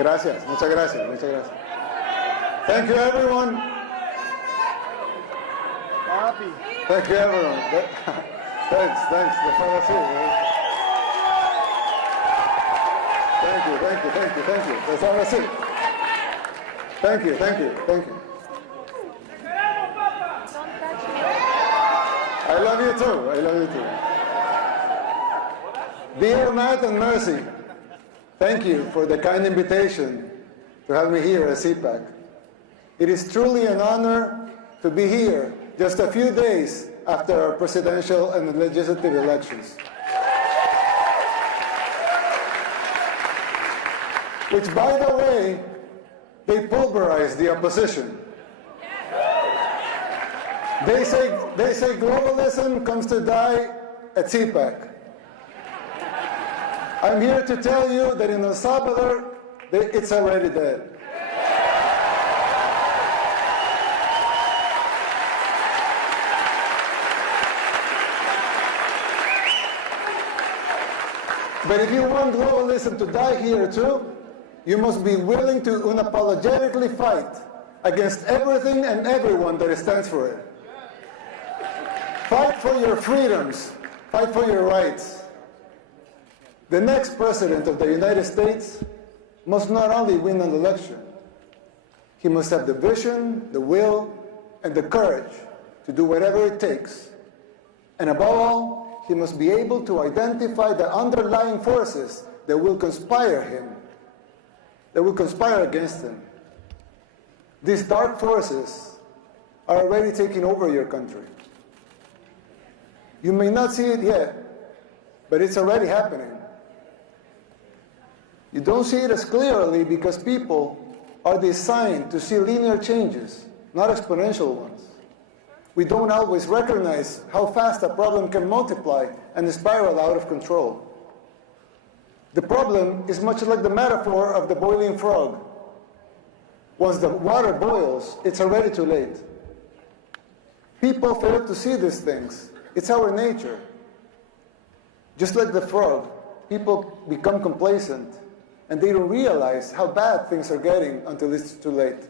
Gracias, muchas gracias, muchas gracias. Thank you, everyone. Thank you, everyone. Thanks. That's all I see. Thank you. That's all I see. Thank you. I love you too. Dear Matt and Mercy, thank you for the kind invitation to have me here at CPAC. It is truly an honor to be here just a few days after our presidential and legislative elections, which, by the way, they pulverized the opposition. They say globalism comes to die at CPAC. I'm here to tell you that in El Salvador, it's already dead. But if you want globalism to die here too, you must be willing to unapologetically fight against everything and everyone that stands for it. Fight for your freedoms, fight for your rights. The next president of the United States must not only win an election, he must have the vision, the will, and the courage to do whatever it takes. And above all, he must be able to identify the underlying forces that will conspire against him. These dark forces are already taking over your country. You may not see it yet, but it's already happening. You don't see it as clearly because people are designed to see linear changes, not exponential ones. We don't always recognize how fast a problem can multiply and spiral out of control. The problem is much like the metaphor of the boiling frog. Once the water boils, it's already too late. People fail to see these things. It's our nature. Just like the frog, people become complacent and they don't realize how bad things are getting until it's too late.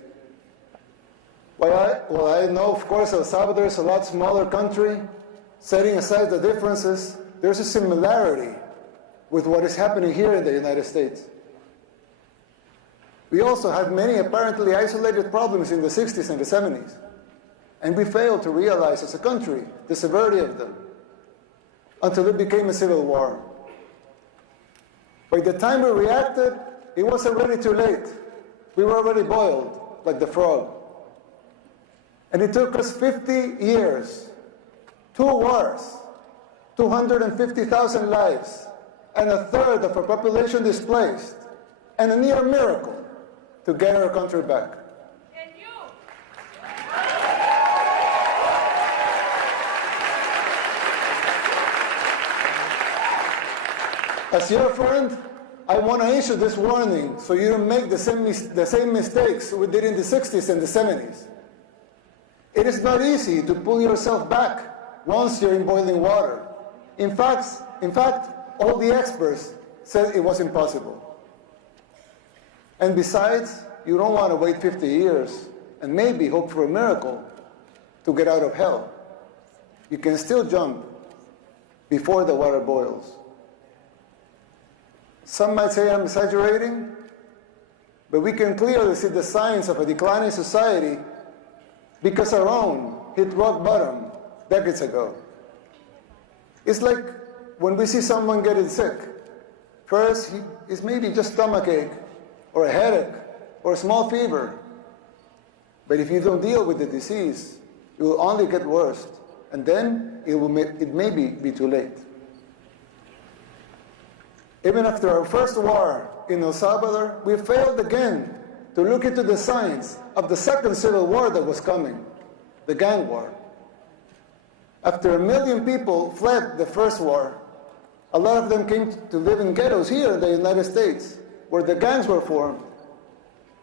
Well, I know, of course, El Salvador is a lot smaller country. Setting aside the differences, there's a similarity with what is happening here in the United States. We also had many apparently isolated problems in the 60s and the 70s, and we failed to realize as a country the severity of them until it became a civil war. By the time we reacted, it was already too late. We were already boiled like the frog. And it took us 50 years, 2 wars, 250,000 lives, and a third of our population displaced, and a near miracle to get our country back. And you? As your friend, I want to issue this warning so you don't make the same mistakes we did in the 60s and the 70s. It is not easy to pull yourself back once you're in boiling water. In fact, all the experts said it was impossible. And besides, you don't want to wait 50 years and maybe hope for a miracle to get out of hell. You can still jump before the water boils. Some might say I'm exaggerating, but we can clearly see the signs of a declining society because our own hit rock bottom decades ago. It's like when we see someone getting sick. First, it's maybe just stomachache, or a headache, or a small fever. But if you don't deal with the disease, it will only get worse, and then it may be too late. Even after our first war in El Salvador, we failed again to look into the signs of the second civil war that was coming, the gang war. After 1 million people fled the first war, a lot of them came to live in ghettos here in the United States, where the gangs were formed.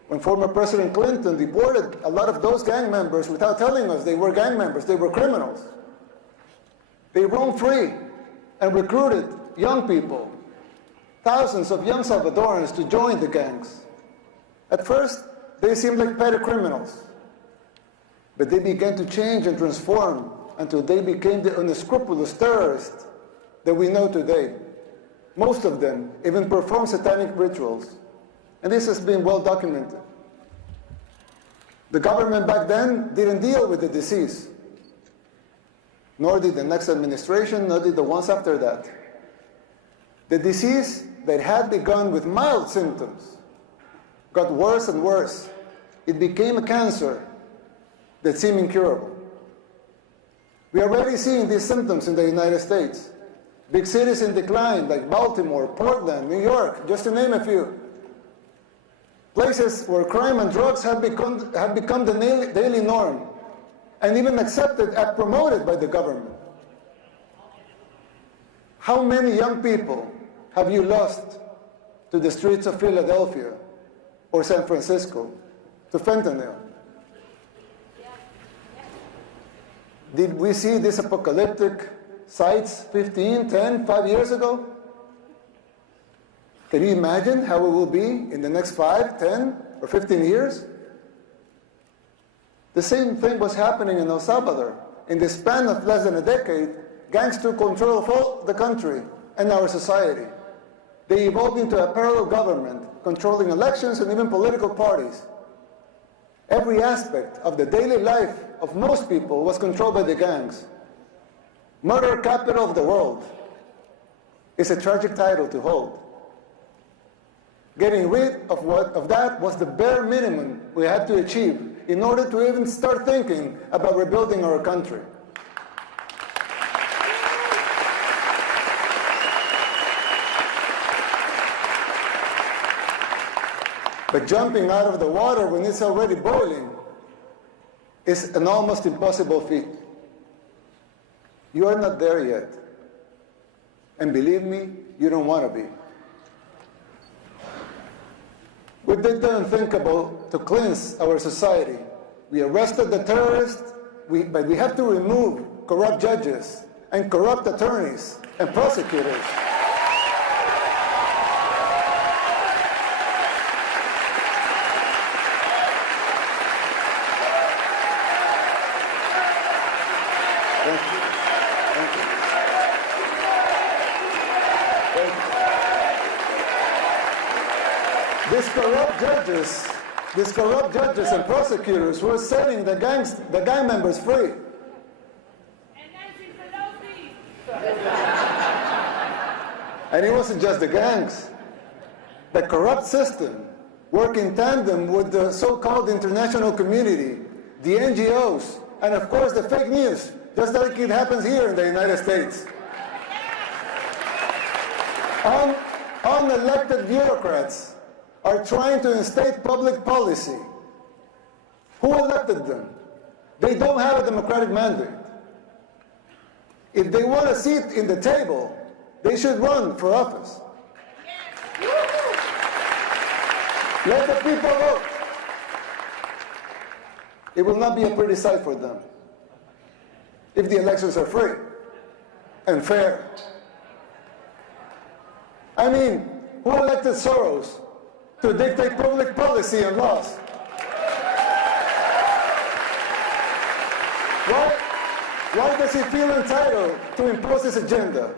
When former President Clinton deported a lot of those gang members without telling us they were gang members, they were criminals. They roamed free and recruited young people, thousands of young Salvadorans to join the gangs. At first, they seemed like petty criminals, but they began to change and transform until they became the unscrupulous terrorists that we know today. Most of them even perform satanic rituals, and this has been well documented. The government back then didn't deal with the disease, nor did the next administration, nor did the ones after that. The disease that had begun with mild symptoms got worse and worse. It became a cancer that seemed incurable. We are already seeing these symptoms in the United States. Big cities in decline like Baltimore, Portland, New York, just to name a few. Places where crime and drugs have become the daily norm and even accepted and promoted by the government. How many young people have you lost to the streets of Philadelphia or San Francisco, to fentanyl? Did we see these apocalyptic sights 15, 10, 5 years ago? Can you imagine how it will be in the next 5, 10, or 15 years? The same thing was happening in El Salvador. In the span of less than a decade, gangs took control of all the country and our society. They evolved into a parallel government, controlling elections and even political parties. Every aspect of the daily life of most people was controlled by the gangs. Murder capital of the world is a tragic title to hold. Getting rid of that was the bare minimum we had to achieve in order to even start thinking about rebuilding our country. But jumping out of the water when it's already boiling is an almost impossible feat. You are not there yet. And believe me, you don't want to be. We did the unthinkable to cleanse our society. We arrested the terrorists, but we have to remove corrupt judges and corrupt attorneys and prosecutors. These corrupt judges and prosecutors were setting the gang members free. And it wasn't just the gangs. The corrupt system worked in tandem with the so-called international community, the NGOs, and of course the fake news, just like it happens here in the United States. Unelected bureaucrats are trying to instate public policy. Who elected them? They don't have a democratic mandate. If they want a seat in the table, they should run for office. Let the people vote. It will not be a pretty sight for them if the elections are free and fair. I mean, who elected Soros to dictate public policy and laws? Why does he feel entitled to impose his agenda?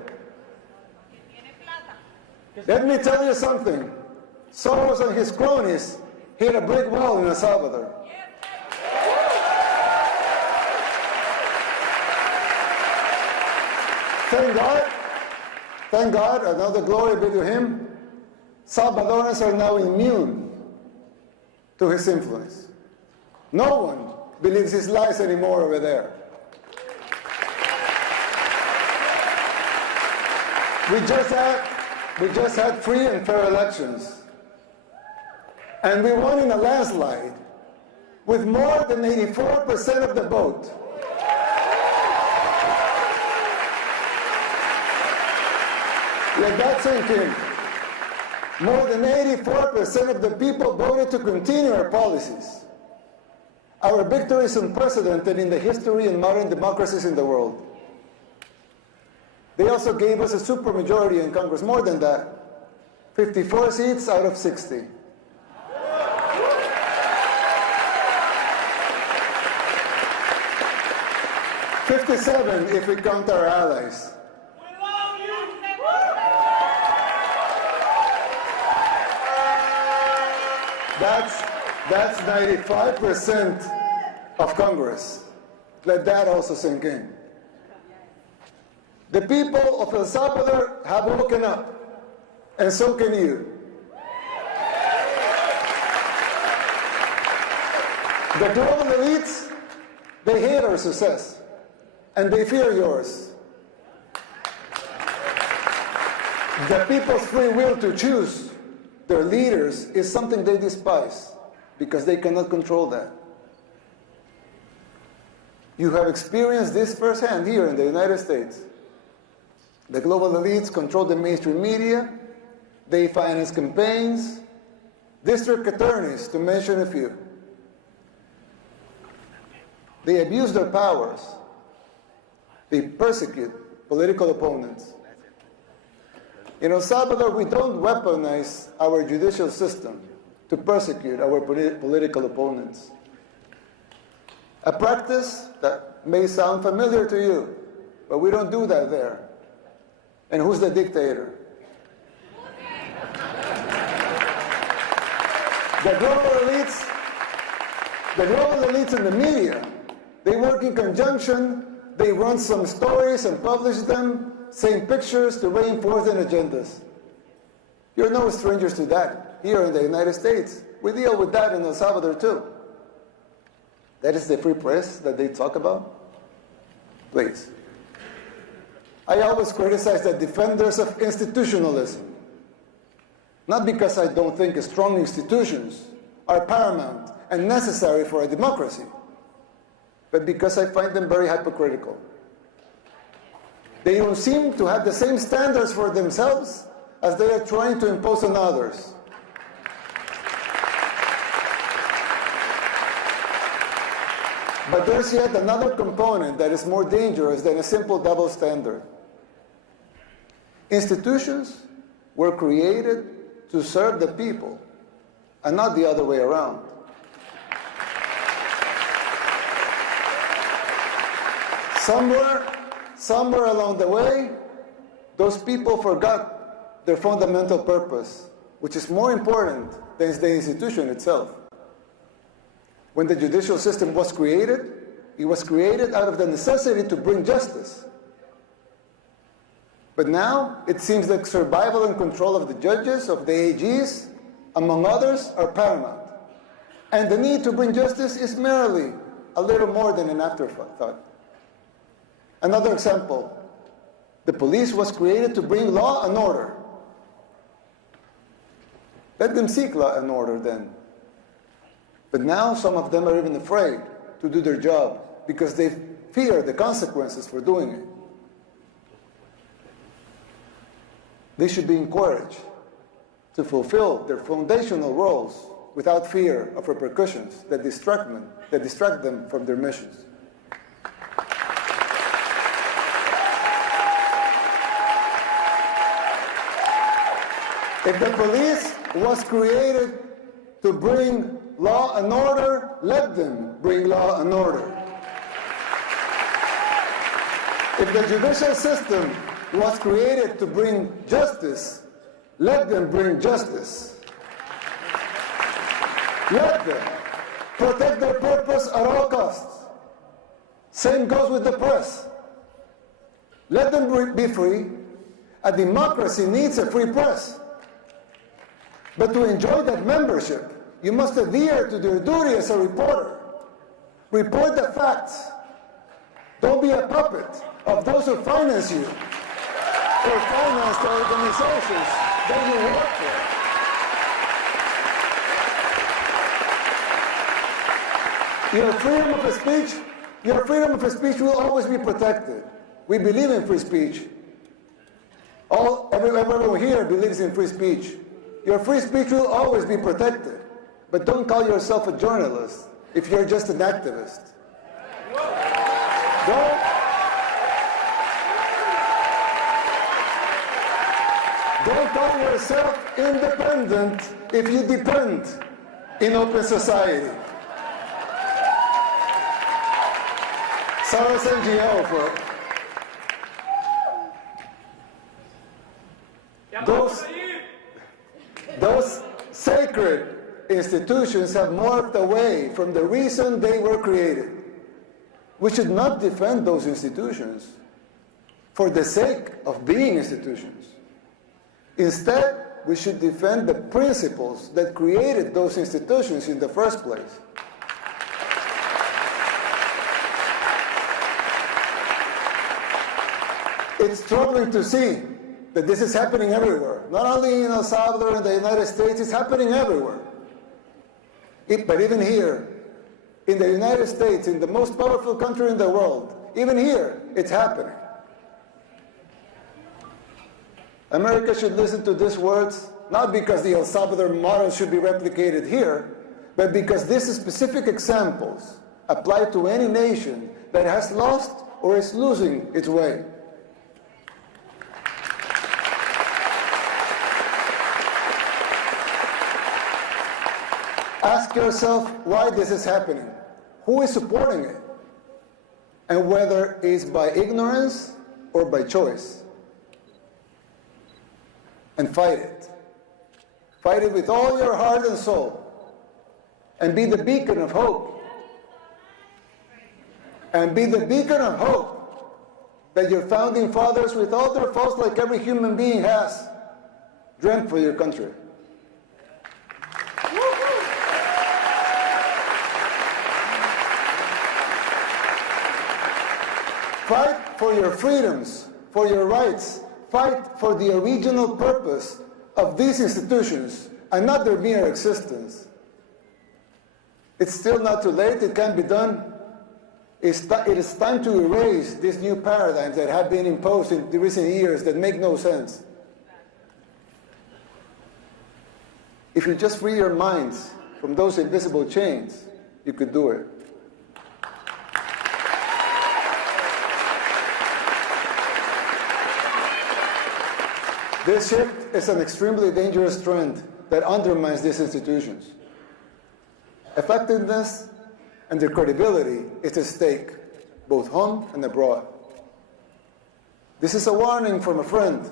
Let me tell you something. Soros and his cronies hit a brick wall in El Salvador. Thank God, another glory be to him, Salvadorans are now immune to his influence. No one believes his lies anymore over there. We just had free and fair elections. And we won in a landslide with more than 84% of the vote. Let that sink in. More than 84% of the people voted to continue our policies. Our victory is unprecedented in the history and modern democracies in the world. They also gave us a supermajority in Congress, more than that. 54 seats out of 60. 57 if we count our allies. That's 95% of Congress. Let that also sink in. The people of El Salvador have woken up, and so can you. The global elites, they hate our success, and they fear yours. The people's free will to choose their leaders is something they despise because they cannot control that. You have experienced this firsthand here in the United States. The global elites control the mainstream media, they finance campaigns, district attorneys, to mention a few. They abuse their powers. They persecute political opponents. In El Salvador, we don't weaponize our judicial system to persecute our political opponents. A practice that may sound familiar to you, but we don't do that there. And who's the dictator? The global elites in the media, they work in conjunction, they run some stories and publish them, same pictures to reinforce their agendas. You're no strangers to that here in the United States. We deal with that in El Salvador too. That is the free press that they talk about? Please. I always criticize the defenders of institutionalism. Not because I don't think strong institutions are paramount and necessary for a democracy, but because I find them very hypocritical. They don't seem to have the same standards for themselves as they are trying to impose on others. But there's yet another component that is more dangerous than a simple double standard. Institutions were created to serve the people, and not the other way around. Somewhere along the way, those people forgot their fundamental purpose, which is more important than the institution itself. When the judicial system was created, it was created out of the necessity to bring justice. But now, it seems that survival and control of the judges, of the AGs, among others, are paramount. And the need to bring justice is merely a little more than an afterthought. Another example, the police was created to bring law and order. Let them seek law and order then. But now some of them are even afraid to do their job because they fear the consequences for doing it. They should be encouraged to fulfill their foundational roles without fear of repercussions that distract them from their missions. If the police was created to bring law and order, let them bring law and order. If the judicial system was created to bring justice, let them bring justice. Let them protect their purpose at all costs. Same goes with the press. Let them be free. A democracy needs a free press. But to enjoy that membership, you must adhere to your duty as a reporter. Report the facts. Don't be a puppet of those who finance you or finance the organizations that you work for. Your freedom of speech will always be protected. We believe in free speech. Everyone here believes in free speech. Your free speech will always be protected. But don't call yourself a journalist if you're just an activist. Don't call yourself independent if you depend in open society. Soros NGO for those sacred institutions have morphed away from the reason they were created. We should not defend those institutions for the sake of being institutions. Instead, we should defend the principles that created those institutions in the first place. It's troubling to see that this is happening everywhere. Not only in El Salvador and the United States, it's happening everywhere. But even here, in the United States, in the most powerful country in the world, even here, it's happening. America should listen to these words, not because the El Salvador model should be replicated here, but because these specific examples apply to any nation that has lost or is losing its way. Ask yourself why this is happening, who is supporting it, and whether it's by ignorance or by choice. And fight it. Fight it with all your heart and soul, and be the beacon of hope. And be the beacon of hope that your founding fathers, with all their faults like every human being has, dreamt for your country. Fight for your freedoms, for your rights. Fight for the original purpose of these institutions and not their mere existence. It's still not too late. It can be done. It is time to erase these new paradigms that have been imposed in the recent years that make no sense. If you just free your minds from those invisible chains, you could do it. This shift is an extremely dangerous trend that undermines these institutions. Effectiveness and their credibility is at stake, both home and abroad. This is a warning from a friend.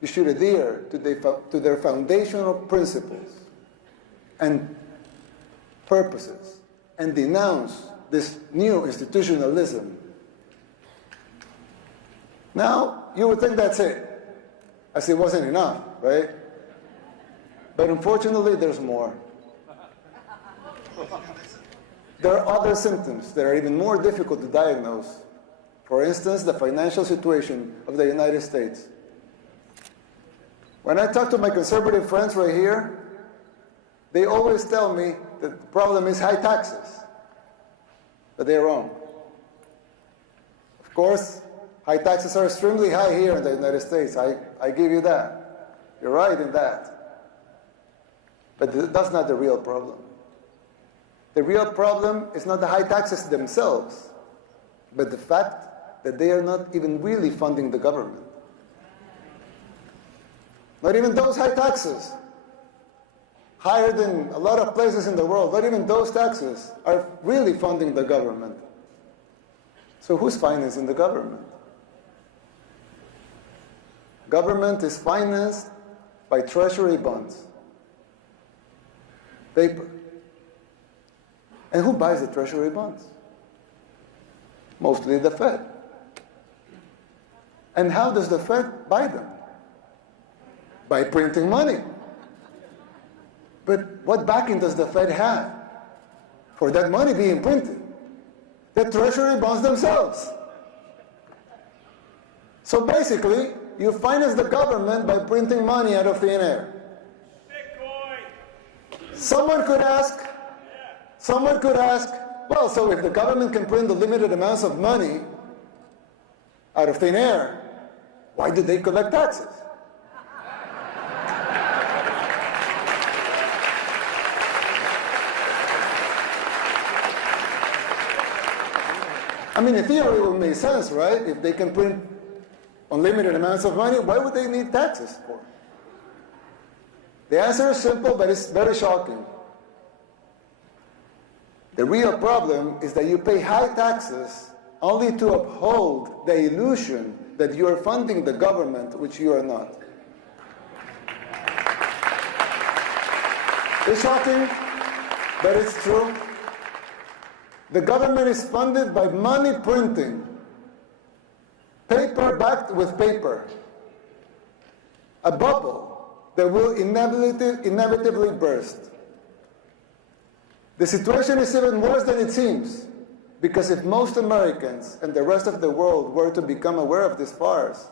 You should adhere to their foundational principles and purposes and denounce this new institutionalism. Now, you would think that's it. As it wasn't enough, right? But unfortunately, there's more. There are other symptoms that are even more difficult to diagnose. For instance, the financial situation of the United States. When I talk to my conservative friends right here, they always tell me that the problem is high taxes. But they're wrong. Of course, high taxes are extremely high here in the United States. I give you that. You're right in that. But that's not the real problem. The real problem is not the high taxes themselves, but the fact that they are not even really funding the government. Not even those high taxes, higher than a lot of places in the world, not even those taxes are really funding the government. So who's financing the government? Government is financed by treasury bonds, paper. And who buys the treasury bonds? Mostly the Fed. And how does the Fed buy them? By printing money. But what backing does the Fed have for that money being printed? The treasury bonds themselves. So basically, you finance the government by printing money out of thin air. Someone could ask, well, so if the government can print the limited amounts of money out of thin air, why do they collect taxes? I mean, in theory, it would make sense, right? If they can print unlimited amounts of money, why would they need taxes for? The answer is simple, but it's very shocking. The real problem is that you pay high taxes only to uphold the illusion that you are funding the government, which you are not. It's shocking, but it's true. The government is funded by money printing, paper backed with paper, a bubble that will inevitably burst. The situation is even worse than it seems, because if most Americans and the rest of the world were to become aware of this farce,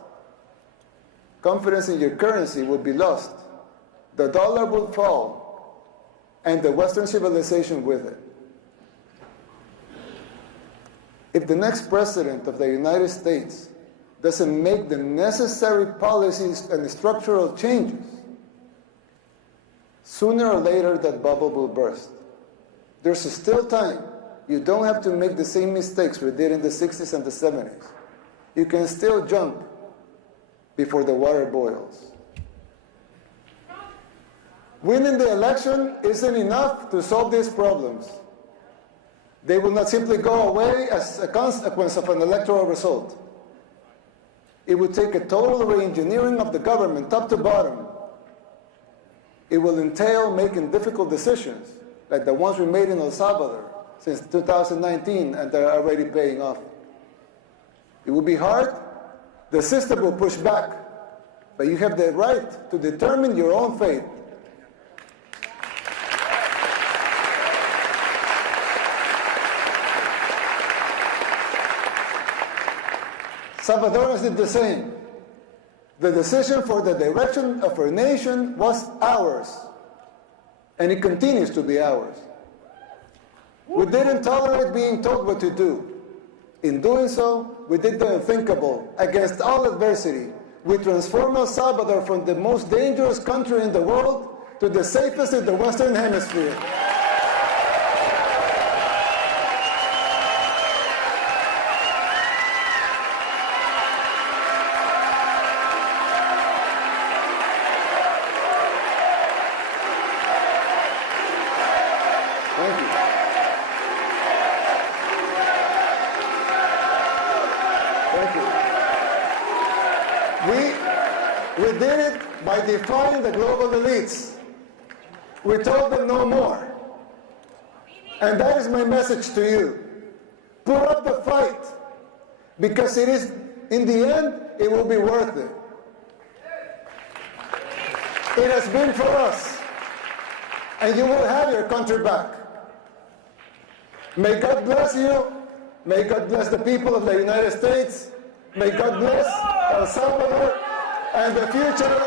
confidence in your currency would be lost, the dollar would fall, and the Western civilization with it. If the next president of the United States doesn't make the necessary policies and structural changes, sooner or later that bubble will burst. There's still time. You don't have to make the same mistakes we did in the 60s and the 70s. You can still jump before the water boils. Winning the election isn't enough to solve these problems. They will not simply go away as a consequence of an electoral result. It would take a total re-engineering of the government, top to bottom. It will entail making difficult decisions, like the ones we made in El Salvador since 2019, and they're already paying off. It will be hard. The system will push back, but you have the right to determine your own fate. Salvadorans did the same. The decision for the direction of our nation was ours, and it continues to be ours. We didn't tolerate being told what to do. In doing so, we did the unthinkable. Against all adversity, we transformed El Salvador from the most dangerous country in the world to the safest in the Western Hemisphere. Thank you. Thank you. We did it by defying the global elites. We told them no more. And that is my message to you. Put up the fight, because it is, in the end, it will be worth it. It has been for us, and you will have your country back. May God bless you. May God bless the people of the United States. May God bless El Salvador and the future